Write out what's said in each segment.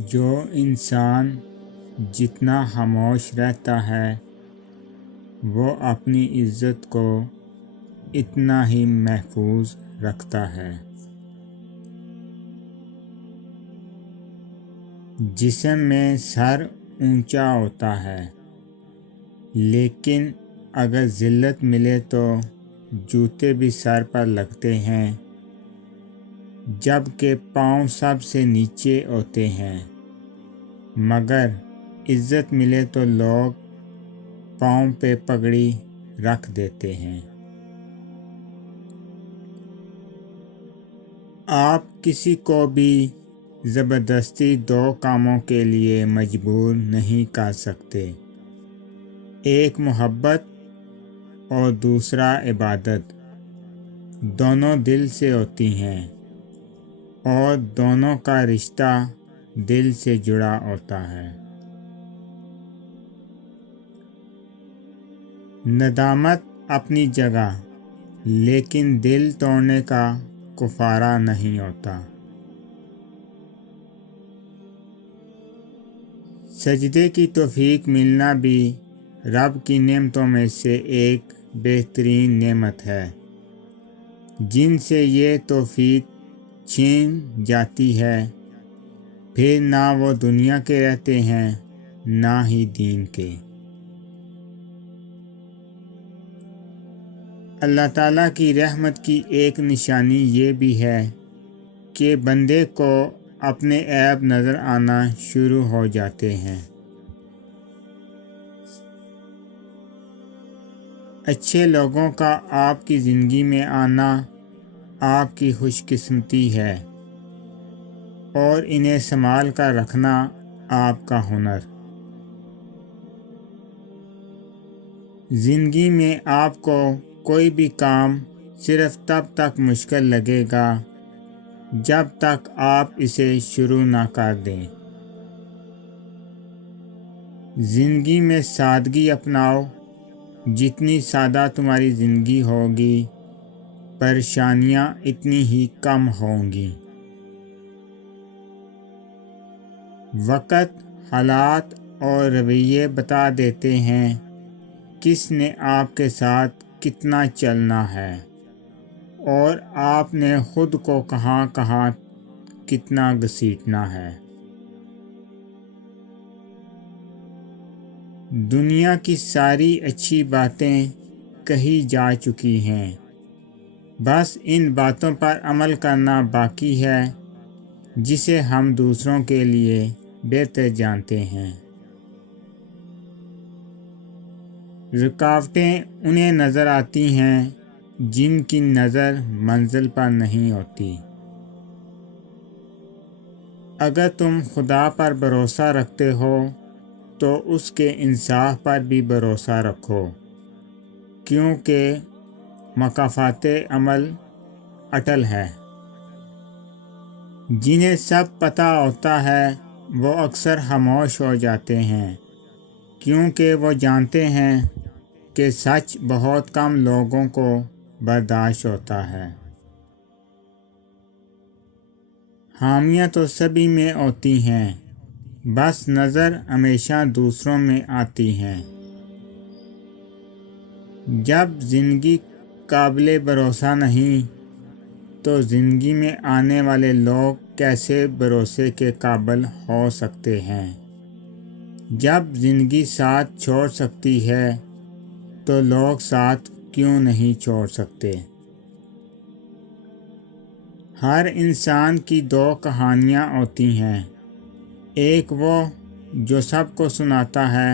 جو انسان جتنا خاموش رہتا ہے وہ اپنی عزت کو اتنا ہی محفوظ رکھتا ہے۔ جسم میں سر اونچا ہوتا ہے، لیکن اگر ذلت ملے تو جوتے بھی سر پر لگتے ہیں، جبکہ پاؤں سب سے نیچے ہوتے ہیں۔ مگر عزت ملے تو لوگ پاؤں پہ پگڑی رکھ دیتے ہیں۔ آپ کسی کو بھی زبردستی دو کاموں کے لیے مجبور نہیں کر سکتے، ایک محبت اور دوسرا عبادت۔ دونوں دل سے ہوتی ہیں اور دونوں کا رشتہ دل سے جڑا ہوتا ہے۔ ندامت اپنی جگہ، لیکن دل توڑنے کا کفارہ نہیں ہوتا۔ سجدے کی توفیق ملنا بھی رب کی نعمتوں میں سے ایک بہترین نعمت ہے۔ جن سے یہ توفیق چھین جاتی ہے، پھر نہ وہ دنیا کے رہتے ہیں نہ ہی دین کے۔ اللہ تعالیٰ کی رحمت کی ایک نشانی یہ بھی ہے کہ بندے کو اپنے عیب نظر آنا شروع ہو جاتے ہیں۔ اچھے لوگوں کا آپ کی زندگی میں آنا آپ کی خوش قسمتی ہے، اور انہیں سنبھال کر رکھنا آپ کا ہنر۔ زندگی میں آپ کو کوئی بھی کام صرف تب تک مشکل لگے گا جب تک آپ اسے شروع نہ کر دیں۔ زندگی میں سادگی اپناؤ، جتنی سادہ تمہاری زندگی ہوگی پریشانیاں اتنی ہی کم ہوں گی۔ وقت، حالات اور رویے بتا دیتے ہیں کس نے آپ کے ساتھ کتنا چلنا ہے اور آپ نے خود کو کہاں کہاں کتنا گھسیٹنا ہے۔ دنیا کی ساری اچھی باتیں کہی جا چکی ہیں، بس ان باتوں پر عمل کرنا باقی ہے جسے ہم دوسروں کے لیے بہتر جانتے ہیں۔ رکاوٹیں انہیں نظر آتی ہیں جن کی نظر منزل پر نہیں ہوتی۔ اگر تم خدا پر بھروسہ رکھتے ہو تو اس کے انصاف پر بھی بھروسہ رکھو، کیونکہ مکافات عمل اٹل ہے۔ جنہیں سب پتہ ہوتا ہے وہ اکثر خاموش ہو جاتے ہیں، کیونکہ وہ جانتے ہیں کہ سچ بہت کم لوگوں کو برداشت ہوتا ہے۔ خامیاں تو سبھی میں ہوتی ہیں، بس نظر ہمیشہ دوسروں میں آتی ہے۔ جب زندگی قابل بھروسہ نہیں تو زندگی میں آنے والے لوگ کیسے بھروسے کے قابل ہو سکتے ہیں؟ جب زندگی ساتھ چھوڑ سکتی ہے تو لوگ ساتھ کیوں نہیں چھوڑ سکتے؟ ہر انسان کی دو کہانیاں ہوتی ہیں، ایک وہ جو سب کو سناتا ہے،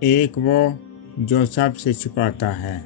ایک وہ جو سب سے چھپاتا ہے۔